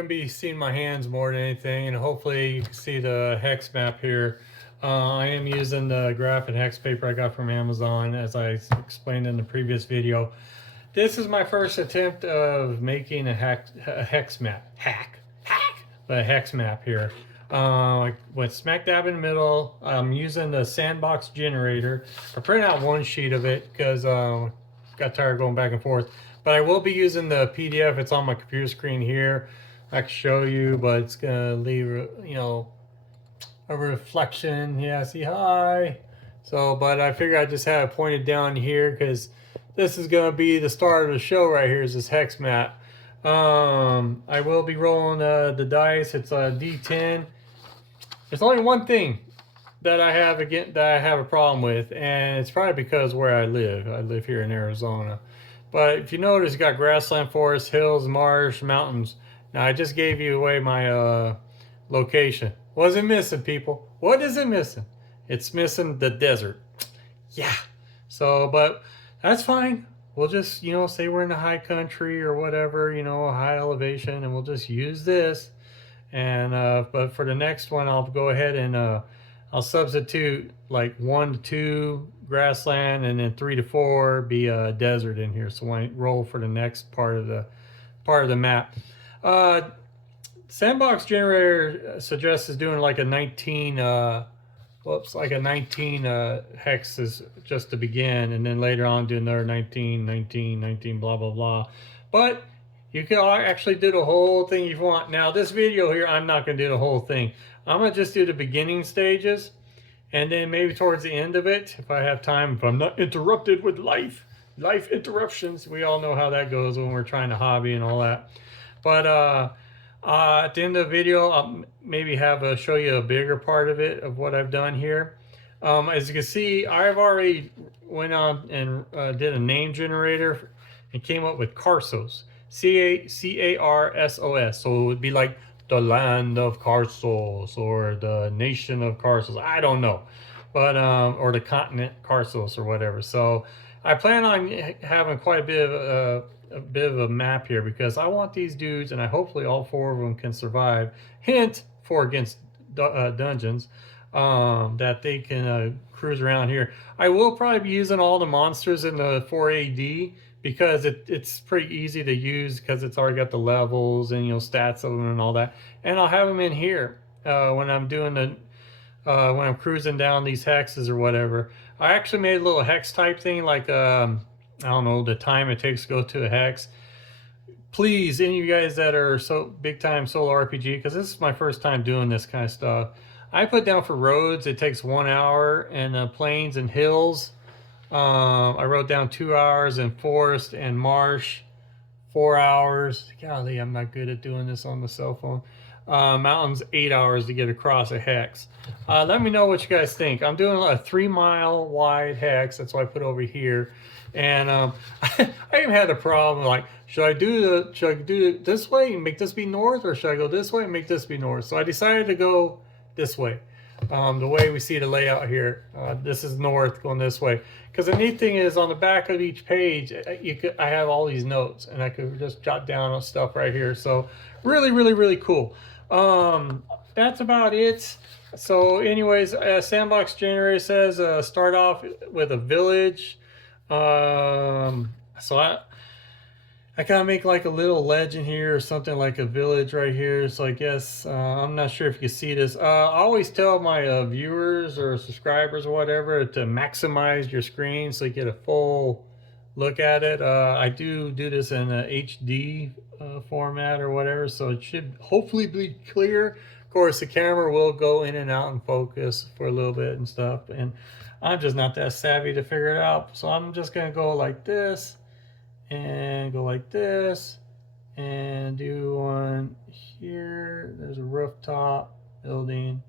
going to be seeing my hands more than anything, and hopefully you can see the hex map here. I am using the graph and hex paper I got from Amazon, as I explained in the previous video. This is my first attempt of making a hex map. But a hex map here. I went smack dab in the middle. I'm using the Sandbox Generator. I printed out one sheet of it because got tired of going back and forth. But I will be using the PDF. It's on my computer screen here. I can show you, but it's gonna leave, you know, a reflection. Yeah, see, hi. So, but I figure I just have it pointed down here because this is gonna be the start of the show right here. Is this hex map. I will be rolling the dice. It's a D10. There's only one thing that I have a problem with, and it's probably because where I live. I live here in Arizona. But if you notice, you got grassland, forest, hills, marsh, mountains. Now I just gave you away my location. What's it missing, people? What is it missing? It's missing the desert. Yeah. So, but that's fine. We'll just, you know, say we're in the high country or whatever, you know, high elevation, and we'll just use this. And but for the next one, I'll go ahead and I'll substitute like 1 to 2 grassland, and then 3 to 4 be a desert in here. So when I roll for the next part of the map, Sandbox Generator suggests is doing like a 19 like a 19 hexes just to begin, and then later on do another 19, 19, 19, blah blah blah. But you can actually do the whole thing if you want. Now this video here, I'm not going to do the whole thing. I'm going to just do the beginning stages, and then maybe towards the end of it, if I have time, if I'm not interrupted with life interruptions. We all know how that goes when we're trying to hobby and all that. But at the end of the video, I'll maybe show you a bigger part of it, of what I've done here. As you can see, I've already went on and did a name generator and came up with Carsos. C-A-R-S-O-S. So it would be like the land of Carsos or the nation of Carsos. I don't know. But, or the continent Carsos or whatever. So I plan on having quite a bit of a map here, because I want these dudes, and I hopefully all 4 of them can survive. Hint, 4 against dungeons, that they can cruise around here. I will probably be using all the monsters in the 4AD, because it's pretty easy to use, because it's already got the levels and, you know, stats of them and all that. And I'll have them in here when I'm doing the when I'm cruising down these hexes or whatever. I actually made a little hex type thing, like I don't know, the time it takes to go to a hex. Please, any of you guys that are so big time solo RPG, because this is my first time doing this kind of stuff, I put down for roads it takes 1 hour, and plains and hills I wrote down 2 hours, and forest and marsh 4 hours. Golly, I'm not good at doing this on the cell phone. Mountains 8 hours to get across a hex. Let me know what you guys think. I'm doing a 3-mile wide hex. That's what I put over here. And I even had a problem, like, should I do it this way and make this be north, or should I go this way and make this be north? So I decided to go this way. The way we see the layout here, this is north going this way. Because the neat thing is, on the back of each page, I have all these notes, and I could just jot down on stuff right here. So really, really, really cool. That's about it. So anyways, Sandbox Generator says start off with a village. So I gotta make like a little legend here, or something like a village right here. So I guess I'm not sure if you can see this. I always tell my viewers or subscribers or whatever to maximize your screen so you get a full look at it. I do this in a HD format or whatever, so it should hopefully be clear. Of course, the camera will go in and out and focus for a little bit and stuff, and I'm just not that savvy to figure it out. So I'm just gonna go like this, and go like this, and do one here. There's a rooftop building,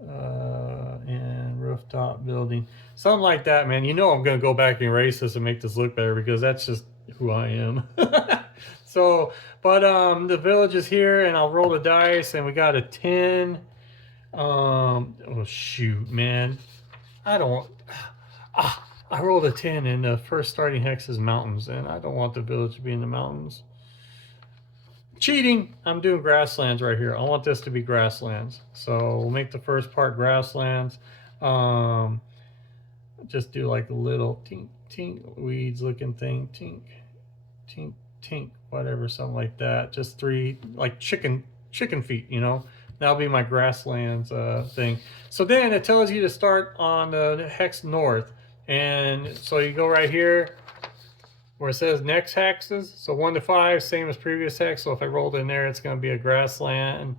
and rooftop building, something like that, man. You know I'm gonna go back and erase this and make this look better, because that's just who I am. So, but the village is here, and I'll roll the dice, and we got a 10. Oh shoot, man, I rolled a 10, and the first starting hex is mountains, and I don't want the village to be in the mountains. cheating. I'm doing grasslands right here. I want this to be grasslands. So we'll make the first part grasslands. Um, just do like a little tink, tink, weeds looking thing. Tink, tink, tink, whatever, something like that. Just 3, like chicken feet, you know. That'll be my grasslands thing. So then it tells you to start on the hex north. And so you go right here where it says next hexes. So 1 to 5, same as previous hex. So if I rolled in there, it's going to be a grassland.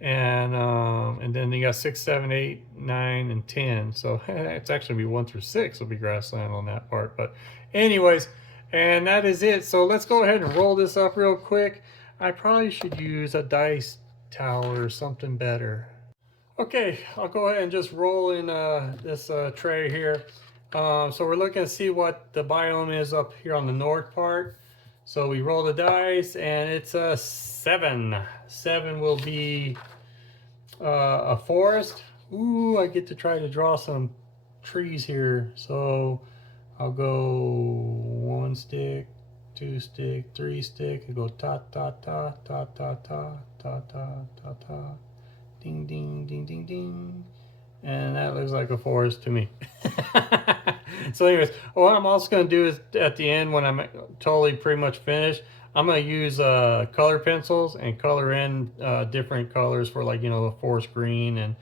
And then you got 6, 7, 8, 9, and 10. So it's actually be 1 through 6 will be grassland on that part. But anyways, and that is it. So let's go ahead and roll this up real quick. I probably should use a dice tower or something better. Okay, I'll go ahead and just roll in this tray here. So we're looking to see what the biome is up here on the north part. So we roll the dice, and it's a 7. 7 will be a forest. Ooh, I get to try to draw some trees here. So I'll go 1 stick, 2 stick, 3 stick. I go ta ta ta ta ta ta ta ta ta ta, ding ding ding ding ding, and that looks like a forest to me. So anyways, what I'm also going to do is at the end, when I'm totally pretty much finished, I'm going to use color pencils and color in different colors for, like, you know, the forest green, and,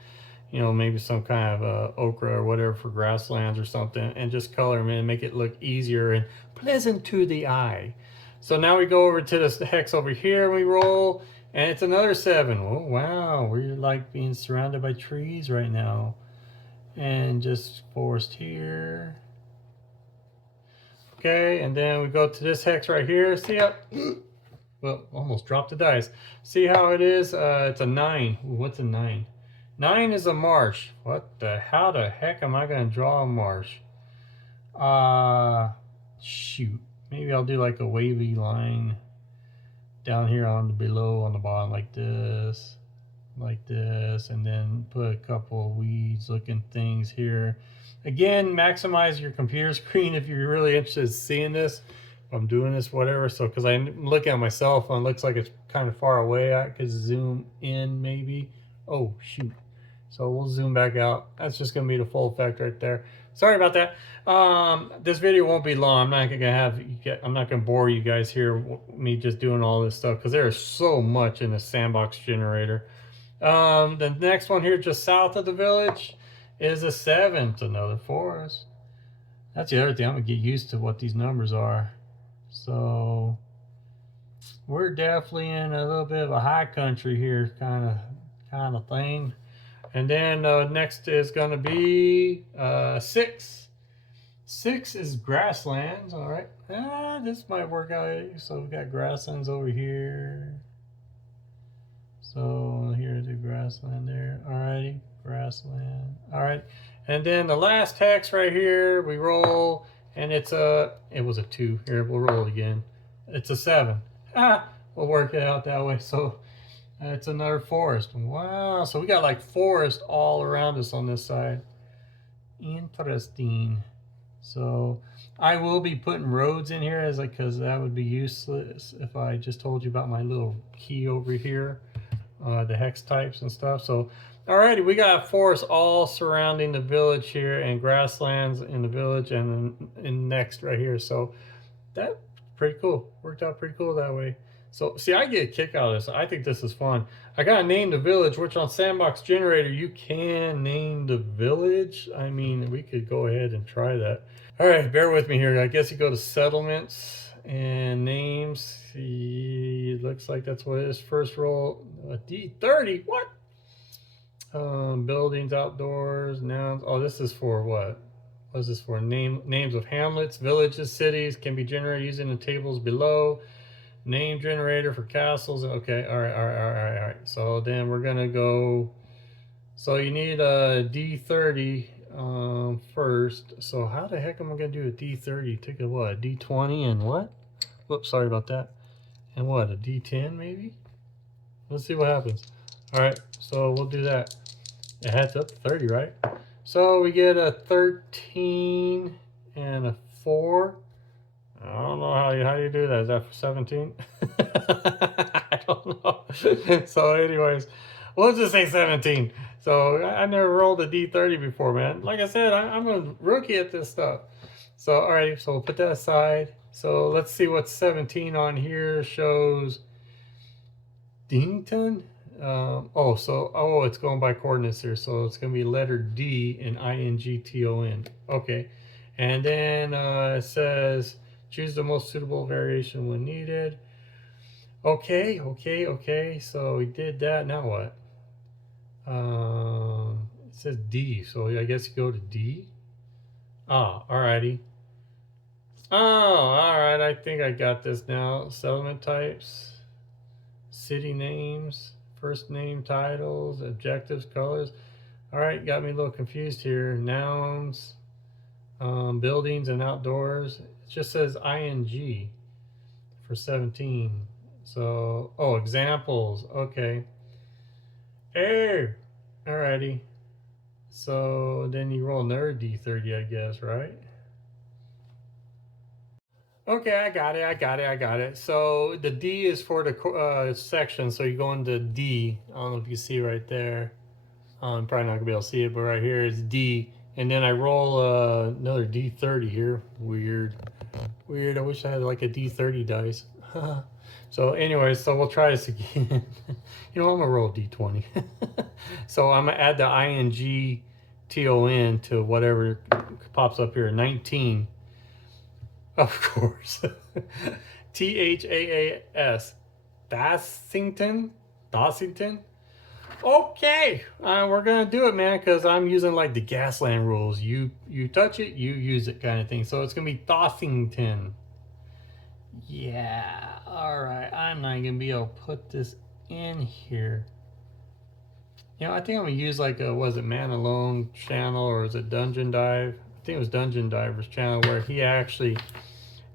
you know, maybe some kind of ochre or whatever for grasslands or something, and just color them in and make it look easier and pleasant to the eye. So now we go over to this hex over here, and we roll, and it's another 7. Oh wow, we're like being surrounded by trees right now. And just forest here. Okay, and then we go to this hex right here. See how, well, almost dropped the dice. See how it is? It's a 9. Ooh, what's a 9? 9 is a marsh. How the heck am I gonna draw a marsh? Shoot. Maybe I'll do like a wavy line down here on the below on the bottom like this, and then put a couple of weeds looking things here. Again, maximize your computer screen if you're really interested in seeing this. If I'm doing this, whatever. So, because I'm looking at my cell phone, looks like it's kind of far away. I could zoom in maybe. Oh, shoot. So we'll zoom back out. That's just going to be the full effect right there. Sorry about that. This video won't be long. I'm not going to bore you guys here, me just doing all this stuff, because there is so much in the Sandbox Generator. The next one here, just south of the village, is a 7. It's another forest. That's the other thing. I'm going to get used to what these numbers are. So we're definitely in a little bit of a high country here kind of thing. And then next is going to be 6. 6 is grasslands. All right. This might work out. So we've got grasslands over here. So here's the grassland there. Alrighty, grassland. All right, and then the last hex right here, we roll, and it was a 2. Here, we'll roll it again. It's a 7. We'll work it out that way. So it's another forest. Wow, so we got like forest all around us on this side. Interesting. So I will be putting roads in here because that would be useless if I just told you about my little key over here. The hex types and stuff. So alrighty, we got forests all surrounding the village here, and grasslands in the village, and then next right here. So that's pretty cool. Worked out pretty cool that way. So see, I get a kick out of this. I think this is fun. I gotta name the village, which on Sandbox Generator you can name the village. I mean, we could go ahead and try that. All right, bear with me here. I guess you go to settlements and names. See, it looks like that's what it is. First roll, a D30. What? Buildings, outdoors, nouns. Oh, this is for what? What is this for? Names of hamlets, villages, cities can be generated using the tables below. Name generator for castles. Okay, all right. So then we're gonna go. So you need a D30 first. So how the heck am I gonna do a D30? Take a what? A D20 and what? Whoops, sorry about that. And what? A D10 maybe? Let's see what happens. All right, so we'll do that. It adds up to 30, right? So we get a 13 and a 4. I don't know how you do that. Is that for 17? don't know. So anyways, we'll just say 17. So I never rolled a D30 before, man. Like I said, I'm a rookie at this stuff. So all right, so we'll put that aside. So let's see what 17 on here shows. Dington. It's going by coordinates here, so it's going to be letter D and INGTON. Okay, and then it says choose the most suitable variation when needed. Okay. So we did that. Now what? It says D, so I guess you go to D. Alrighty. Alright. I think I got this now. Settlement types, city names, first name titles, objectives, colors. Alright, got me a little confused here. Nouns, buildings and outdoors. It just says ING for 17. So, examples. Okay. Hey, alrighty. So then you roll another D30, I guess, right? Okay, I got it. So the D is for the section. So you go into D. I don't know if you can see right there. I'm probably not gonna be able to see it, but right here is D. And then I roll another D30 here. Weird. I wish I had like a D30 dice. So anyway, so we'll try this again. I'm gonna roll D20. So I'm gonna add the INGTON to whatever pops up here. 19. Of course. THAAS. Dossington. Okay, we're gonna do it, man, because I'm using like the Gasland rules. You touch it, you use it, kind of thing. So it's gonna be Dossington. Yeah. All right. I'm not gonna be able to put this in here. I think I'm gonna use like was it Man Alone channel, or is it Dungeon Dive? I think it was Dungeon Diver's channel, where he actually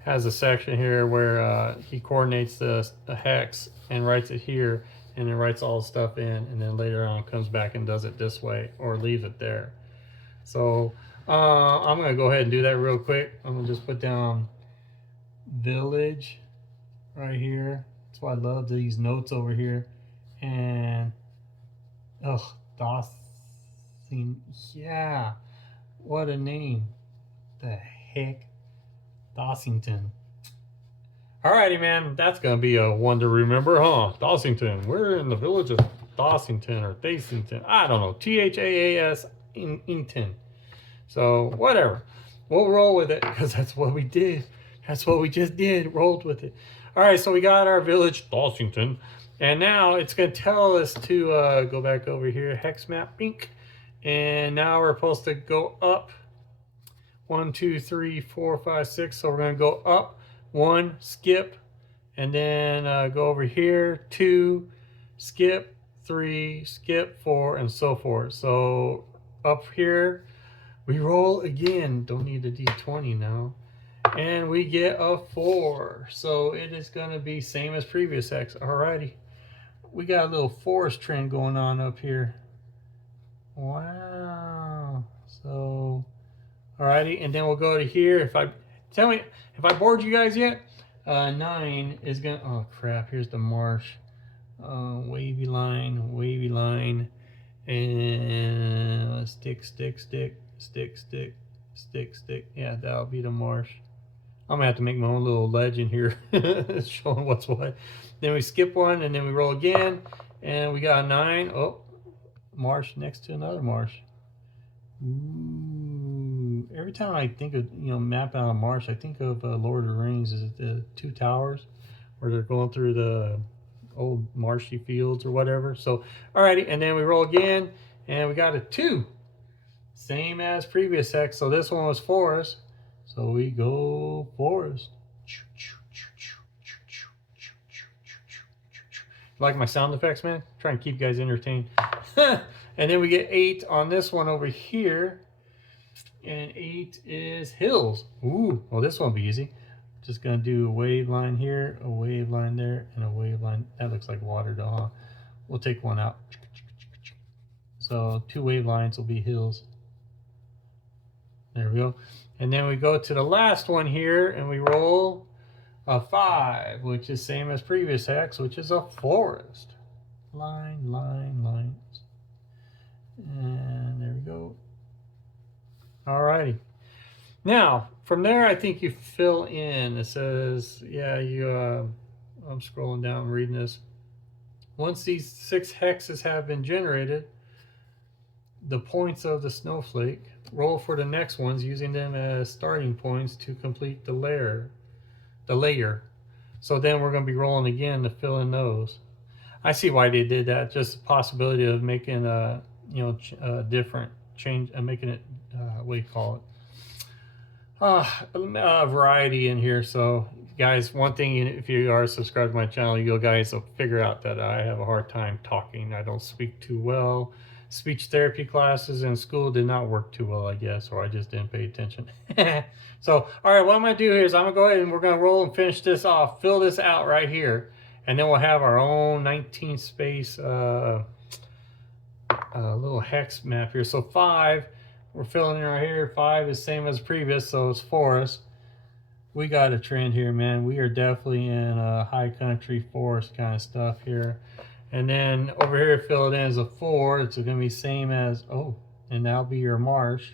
has a section here where he coordinates the hex and writes it here, and then writes all the stuff in, and then later on comes back and does it this way or leaves it there. So I'm gonna go ahead and do that real quick. I'm gonna just put down village right here. That's why I love these notes over here. And Dossing, yeah, what a name. The heck, Dossington. Alrighty, man, that's gonna be a one to remember, huh? Dossington. We're in the village of Dossington or Thasington. I don't know. THAAS Inton. So whatever, we'll roll with it because that's what we did. That's what we just did. Rolled with it. All right, so we got our village, Dossington, and now it's going to tell us to go back over here, hex map, bink, and now we're supposed to go up. 1, 2, 3, 4, 5, 6. So we're going to go up 1, skip, and then go over here 2, skip 3, skip 4, and so forth. So up here we roll again. Don't need a D20 now. And we get a 4. So it is going to be same as previous X. Alrighty. We got a little forest trend going on up here. Wow. So, alrighty. And then we'll go to here. Tell me if I bored you guys yet. 9 is going to, oh crap, here's the marsh. Wavy line. And stick. Yeah, that'll be the marsh. I'm gonna have to make my own little legend here showing what's what. Then we skip 1 and then we roll again, and we got a 9. Oh, marsh next to another marsh. Ooh, every time I think of map out a marsh, I think of Lord of the Rings. Is it the 2 towers where they're going through the old marshy fields or whatever? So alrighty, and then we roll again, and we got a 2. Same as previous X. So this one was forest. So we go forest. Like my sound effects, man? Try and keep you guys entertained. And then we get 8 on this one over here. And 8 is hills. Ooh, well, this won't be easy. Just gonna do a wave line here, a wave line there, and a wave line. That looks like water though, huh? We'll take one out. So 2 wave lines will be hills. There we go. And then we go to the last one here and we roll a 5, which is same as previous hex, which is a forest. Line, line, lines. And there we go. Alrighty. Now, from there, I think you fill in. It says, yeah, I'm scrolling down, reading this. Once these 6 hexes have been generated, the points of the snowflake, roll for the next ones using them as starting points to complete the layer. So then we're going to be rolling again to fill in those. I see why they did that. Just the possibility of making a different change and making it what do you call it? A variety in here. So guys, one thing, if you are subscribed to my channel, you guys will figure out that I have a hard time talking. I don't speak too well. Speech therapy classes in school did not work too well, I guess, or I just didn't pay attention. So, all right, what I'm going to do here is I'm going to go ahead and we're going to roll and finish this off, fill this out right here, and then we'll have our own 19 space little hex map here. So 5, we're filling in right here. 5 is same as previous, so it's forest. We got a trend here, man. We are definitely in a high country forest kind of stuff here. And then over here, fill it in as a 4. It's going to be same as, and that'll be your marsh.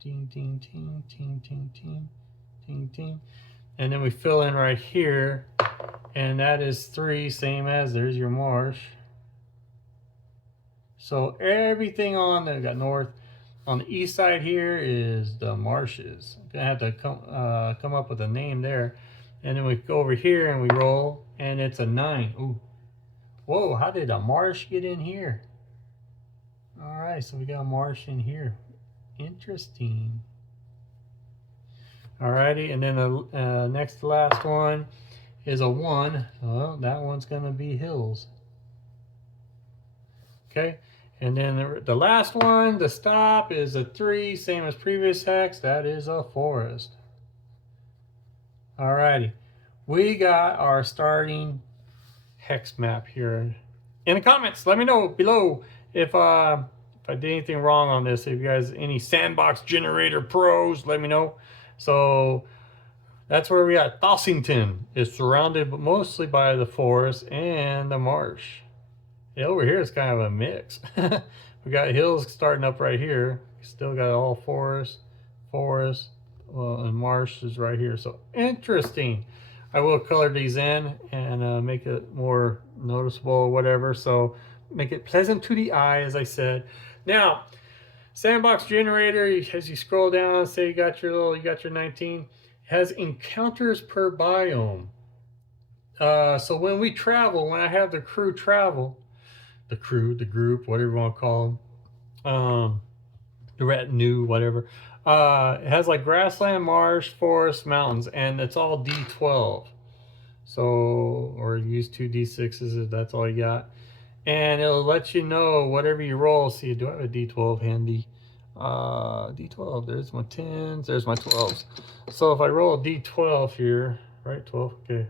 Ting, ting, ting, ting, ting, ting, ting, ting. And then we fill in right here, and that is 3, same as, there's your marsh. So everything on there, got north. On the east side here is the marshes. I'm gonna have to come up with a name there. And then we go over here and we roll, and it's a 9. Ooh. Whoa, how did a marsh get in here? All right, so we got a marsh in here. Interesting. Alrighty, and then the next to last one is a 1. Well, that one's gonna be hills. Okay, and then the last one, the stop, is a 3, same as previous hex. That is a forest. Alrighty, we got our starting hex map here. In the comments, let me know below if I did anything wrong on this. If you guys any Sandbox Generator pros, let me know. So that's where we at. Thossington is surrounded mostly by the forest and the marsh. Yeah, over here it's kind of a mix. We got hills starting up right here. We still got all forest, and marsh is right here. So interesting. I will color these in and make it more noticeable or whatever. So make it pleasant to the eye, as I said. Now, Sandbox Generator, as you scroll down, say you got your 19, has encounters per biome. So when we travel, when I have the crew travel, the group, whatever you want to call them, the retinue, whatever, it has like grassland, marsh, forest, mountains, and it's all D12. So, or use 2 D6s if that's all you got. And it'll let you know whatever you roll. See, do I have a D12 handy? D12, there's my 10s, there's my 12s. So if I roll a D12 here, right, 12, okay.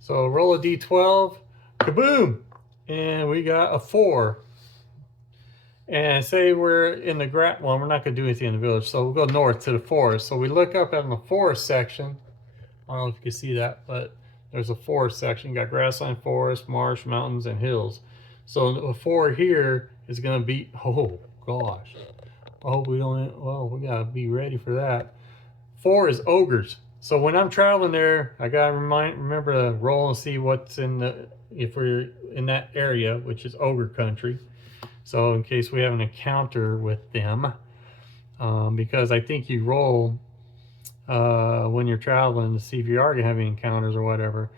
So roll a D12, kaboom! And we got a 4. And say we're in the well, we're not gonna do anything in the village, so we'll go north to the forest. So we look up in the forest section. I don't know if you can see that, but there's a forest section. You got grassland, forest, marsh, mountains, and hills. So the 4 here is going to be, oh gosh. I hope we don't, well, we got to be ready for that. 4 is ogres. So when I'm traveling there, I got to remember to roll and see what's in the, if we're in that area, which is ogre country. So in case we have an encounter with them, because I think you roll when you're traveling to see if you are going to have any encounters or whatever.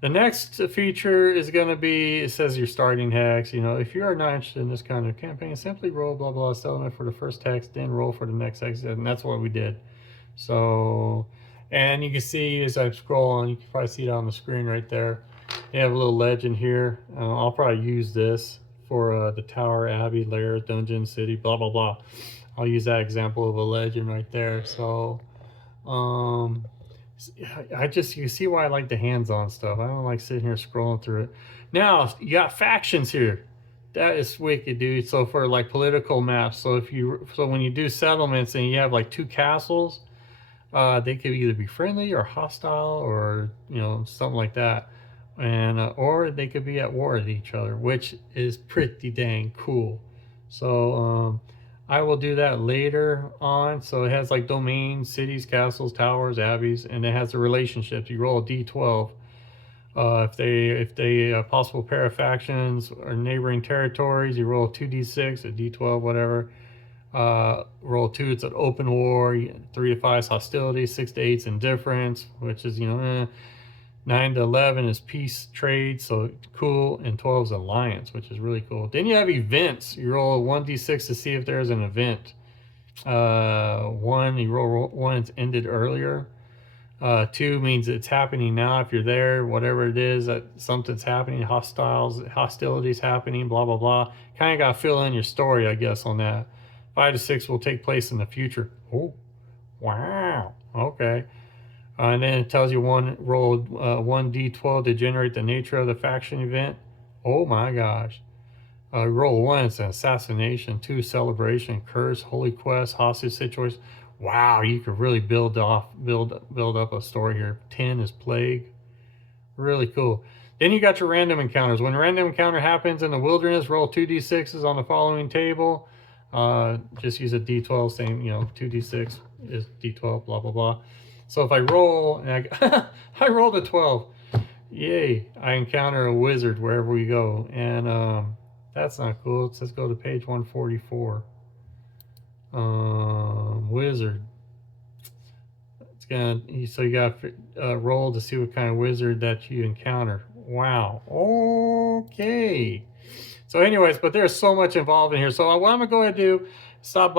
The next feature is going to be, it says your starting hex. You know, if you are not interested in this kind of campaign, simply roll blah blah settlement for the first hex, then roll for the next hex, and that's what we did. So, and you can see as I scroll on, you can probably see it on the screen right there. You have a little legend here. I'll probably use this for the Tower, Abbey, Lair, Dungeon, City, blah blah blah. I'll use that example of a legend right there. So you see why I like the hands-on stuff. I don't like sitting here scrolling through it. Now you got factions here. That is wicked, dude. So for like political maps, so when you do settlements and you have like 2 castles, They could either be friendly or hostile, or something like that, and or they could be at war with each other, which is pretty dang cool. So I will do that later on. So it has like domains, cities, castles, towers, abbeys, and it has the relationships. You roll a d12. If they a possible pair of factions or neighboring territories, you roll 2d6, a d12, whatever. Roll 2, it's an open war. 3 to 5 is hostility. 6 to 8 is indifference, which is 9 to 11 is peace, trade, so cool, and 12 is alliance, which is really cool. Then you have events. You roll a 1d6 to see if there's an event. 1, you roll 1, it's ended earlier. 2 means it's happening now. If you're there, whatever it is, that something's happening, hostilities happening, blah blah blah. Kind of got to fill in your story, I guess, on that. 5 to 6 will take place in the future. Oh, wow. Okay. And then it tells you roll 1d12 to generate the nature of the faction event. Oh my gosh. Roll 1, it's an assassination. 2, celebration, curse, holy quest, hostage situation. Wow, you could really build up a story here. 10 is plague. Really cool. Then you got your random encounters. When a random encounter happens in the wilderness, roll 2d6s on the following table. Just use a d12, same, 2d6 is d12, blah, blah, blah. So if I roll, and I rolled a 12. Yay, I encounter a wizard wherever we go. And that's not cool. Let's go to page 144. Wizard. It's gonna, so you got to roll to see what kind of wizard that you encounter. Wow. Okay. So anyways, but there's so much involved in here. So what I'm going to go ahead and do, stop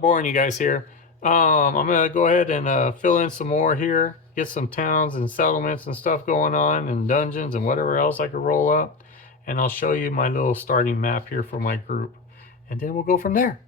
boring you guys here. I'm going to go ahead and fill in some more here, get some towns and settlements and stuff going on, and dungeons and whatever else I could roll up. And I'll show you my little starting map here for my group. And then we'll go from there.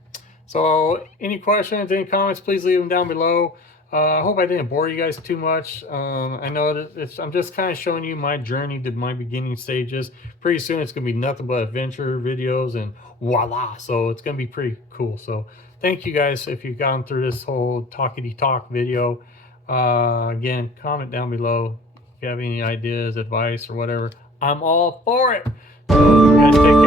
So any questions, any comments, please leave them down below. I hope I didn't bore you guys too much. I know that I'm just kind of showing you my journey to my beginning stages. Pretty soon it's going to be nothing but adventure videos and voila. So it's going to be pretty cool. So thank you guys if you've gone through this whole talkity talk video. Again, comment down below if you have any ideas, advice, or whatever. I'm all for it. So you guys take